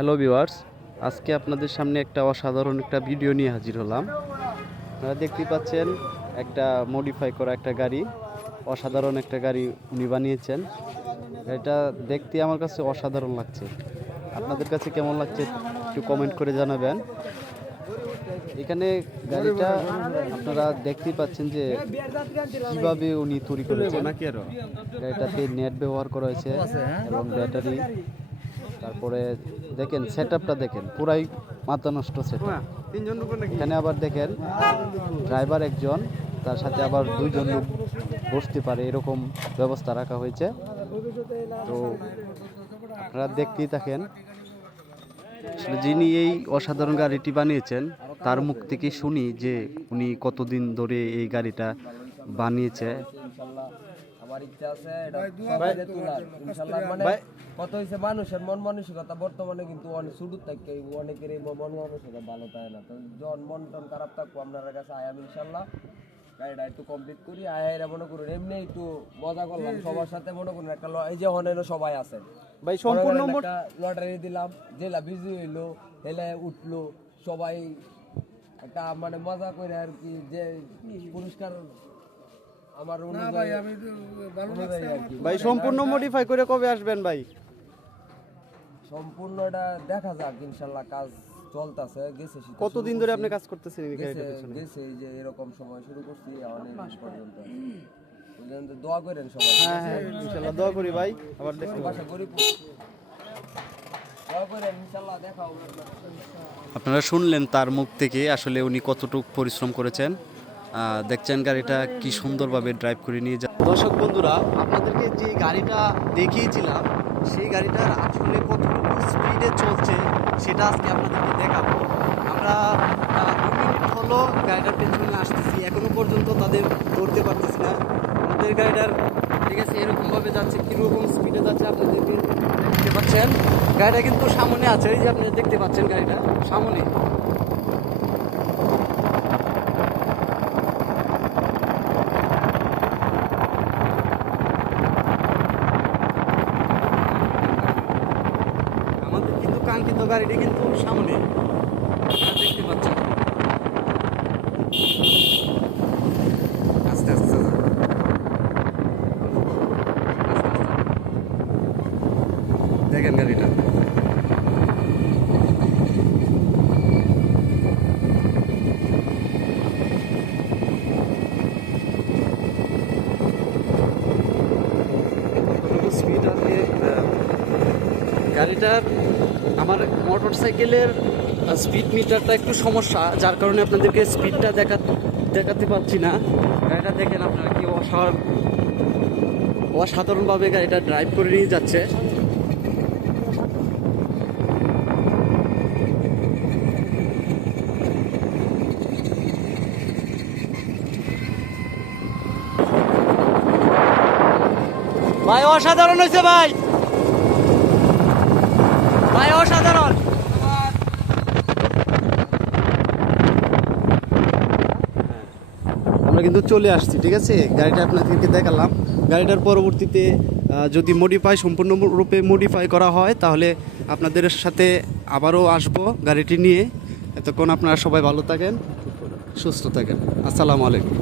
Hello viewers, আজকে আপনাদের সামনে একটা অসাধারণ একটা ভিডিও নিয়ে হাজির হলাম। আপনারা দেখতেই পাচ্ছেন, একটা মডিফাই করা একটা গাড়ি, অসাধারণ একটা গাড়ি উনি বানিয়েছেন। এটা দেখতে আমার কাছে অসাধারণ লাগছে। আপনাদের কাছে কেমন লাগছে একটু কমেন্ট করে জানাবেন। এখানে গাড়িটা আপনারা দেখতেই পাচ্ছেন যে কীভাবে উনি তৈরি করেছেন। গাড়িটাতে নেট ব্যবহার করা হয়েছে এবং ব্যাটারি তারপরে দেখেন সেট আপটা দেখেন পুরাই মাথা নষ্ট সেট এখানে আবার দেখেন ড্রাইভার একজন তার সাথে আবার দুইজন লোক বসতে পারে এরকম ব্যবস্থা রাখা হয়েছে। তো আপনারা দেখতেই থাকেন আসলে যিনি এই অসাধারণ গাড়িটি বানিয়েছেন তার মুখ থেকে শুনি যে উনি কতদিন ধরে এই গাড়িটা বানিয়েছে। আমার ইচ্ছা আছে এটা তোলার। মানে কত হইছে মানুষের মন মানসিকতা বর্তমানে কিন্তু অনেক থাকে অনেকের এই মন মানসিকতা ভালো থাকে না। তো যখন মন টন খারাপ থাকব আপনার কাছে আয়াম ইনশাল্লাহ গাড়িটা একটু কমপ্লিট করি মনে করুন এমনি একটু মজা করলাম সবার সাথে মনে করুন একটা এই যে অনেক সবাই আছেন। ভাই সম্পূর্ণ লটারি দিলাম জেলা বিজি হইল হেলে উঠল সবাই একটা মানে মজা করে আর কি যে পুরস্কার আমার অনুযায়ী অনুযায়ী আর কি। ভাই সম্পূর্ণ মডিফাই করে কবে আসবেন ভাই? সম্পূর্ণটা দেখা যাক ইনশাল্লাহ কাজ চলতেছে গেছে কতদিন ধরে আপনি কাজ করতেছেন এই গাড়িটার গেছে পেছনে? গেছে এই যে এরকম সময় শুরু করছি অনেক মাস পর্যন্ত দোয়া করেন সবাই। হ্যাঁ হ্যাঁ ইনশাল্লাহ দোয়া করি ভাই আবার দেখতে বাসা গরিব আপনারা শুনলেন তার মুখ থেকে আসলে উনি কতটুকু পরিশ্রম করেছেন। দেখছেন গাড়িটা কি সুন্দরভাবে ড্রাইভ করে নিয়ে যা দর্শক বন্ধুরা, আপনাদেরকে যে গাড়িটা দেখিয়েছিলাম, সেই গাড়িটার আসলে কতটুকু স্পিডে চলছে, সেটা আজকে আপনাদেরকে দেখাবো। আমরা হলো গাড়িটার পেছনে আসতেছি, এখনও পর্যন্ত তাদের ধরতে পারতেছি না। আমাদের গাড়িটার, ঠিক আছে, এরকমভাবে যাচ্ছে, কীরকম স্পিডে যাচ্ছে আপনাদেরকে দেখতে পাচ্ছেন। গাড়িটা কিন্তু সামনে আছে, এই যে আপনি দেখতে পাচ্ছেন গাড়িটা, সামনে আমাদের কিন্তু গাড়িটি কিন্তু সামনে দেখতে পাচ্ছেন আস্তে আস্তে। দেখেন গাড়িটা গাড়িটার আমার মোটর সাইকেলের স্পিড মিটারটা একটু সমস্যা, যার কারণে আপনাদেরকে স্পিডটা দেখা, দেখাতে পারছি না। গাড়িটা দেখেন আপনারা কি অসাধারণ, অসাধারণভাবে গাড়িটা ড্রাইভ করে নিয়ে যাচ্ছে। ভাই, অসাধারণ হয়েছে ভাই ভাই অসাধারণ আমরা কিন্তু চলে আসছি, ঠিক আছে? গাড়িটা আপনাদেরকে দেখালাম। গাড়িটার পরবর্তীতে যদি মডিফাই সম্পূর্ণ রূপে মডিফাই করা হয়, তাহলে আপনাদের সাথে আবারও আসব গাড়িটি নিয়ে। এতক্ষণ আপনারা সবাই ভালো থাকেন, সুস্থ থাকেন। আসসালামু আলাইকুম।